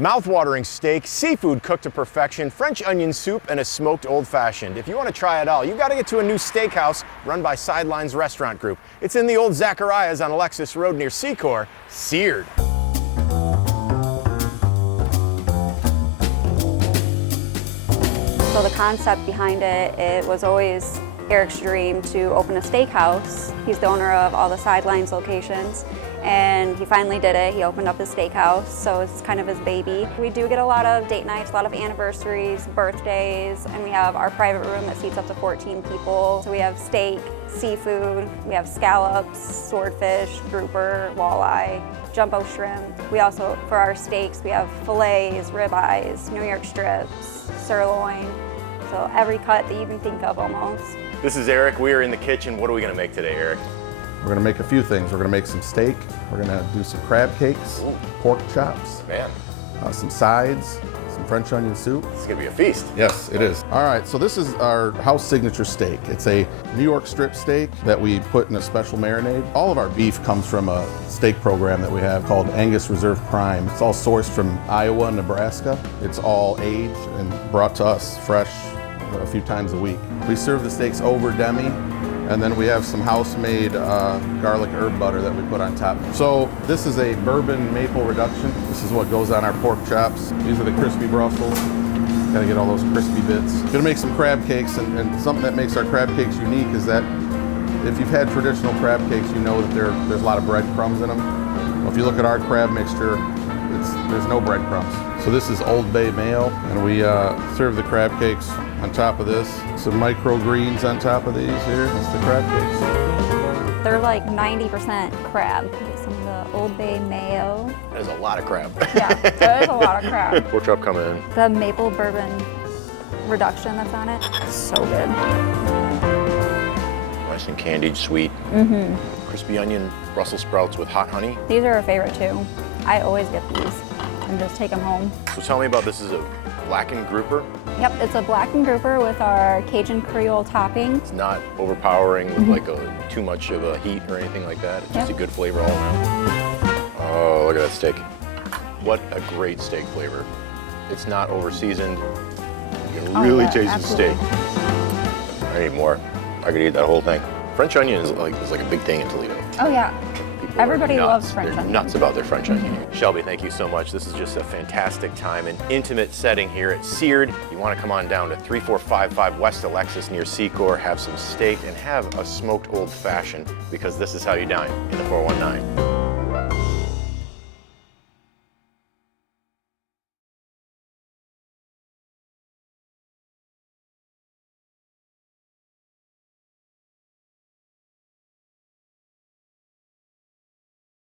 Mouth-watering steak, seafood cooked to perfection, French onion soup, and a smoked old-fashioned. If you want to try it all, you got to get to a new steakhouse run by Sidelines Restaurant Group. It's in the old Zacharya's on Alexis Road near Secor, Seared. So the concept behind it was always Eric's dream to open a steakhouse. He's the owner of all the Sidelines locations, and he finally did it. He opened up his steakhouse, so it's kind of his baby. We do get a lot of date nights, a lot of anniversaries, birthdays, and we have our private room that seats up to 14 people. So we have steak, seafood, we have scallops, swordfish, grouper, walleye, jumbo shrimp. We also, for our steaks, we have fillets, ribeyes, New York strips, sirloin. So every cut that you can think of almost. This is Eric. We are in the kitchen. What are we going to make today, Eric? We're going to make a few things. We're going to make some steak. We're going to do some crab cakes, pork chops, Man, some sides, some French onion soup. this is going to be a feast. Yes, it is. All right, so this is our house signature steak. It's a New York strip steak that we put in a special marinade. All of our beef comes from a steak program that we have called Angus Reserve Prime. It's all sourced from Iowa and Nebraska. It's all aged and brought to us fresh a few times a week. We serve the steaks over demi, and then we have some house-made garlic herb butter that we put on top. So this is a bourbon maple reduction. This is what goes on our pork chops. These are the crispy Brussels. Gotta get all those crispy bits. Gonna make some crab cakes, and something that makes our crab cakes unique is that if you've had traditional crab cakes, you know that there's a lot of breadcrumbs in them. Well, if you look at our crab mixture, there's no breadcrumbs. So this is Old Bay mayo, and we serve the crab cakes on top of this. Some microgreens on top of these here. That's the crab cakes. They're like 90% crab. Some of the Old Bay mayo. There's a lot of crab. Yeah, there's a lot of crab. Pork chop coming in. The maple bourbon reduction that's on it, it's so good. Nice and candied, sweet. Crispy onion Brussels sprouts with hot honey. These are a favorite too. I always get these and just take them home. So tell me about this. Is a blackened grouper. Yep, it's a blackened grouper with our Cajun Creole topping. It's not overpowering with like too much of a heat or anything like that. It's just a good flavor all around. Oh, look at that steak. What a great steak flavor. It's not over seasoned. You can really taste the steak. I need more. I could eat that whole thing. French onion is like a big thing in Toledo. Oh yeah. People Everybody are nuts. loves French They're onion. nuts about their French onion. Shelby, thank you so much. This is just a fantastic time, an intimate setting here at Seared. You want to come on down to 3455 West Alexis near Secor, have some steak, and have a smoked old fashioned, because this is how you dine in the 419.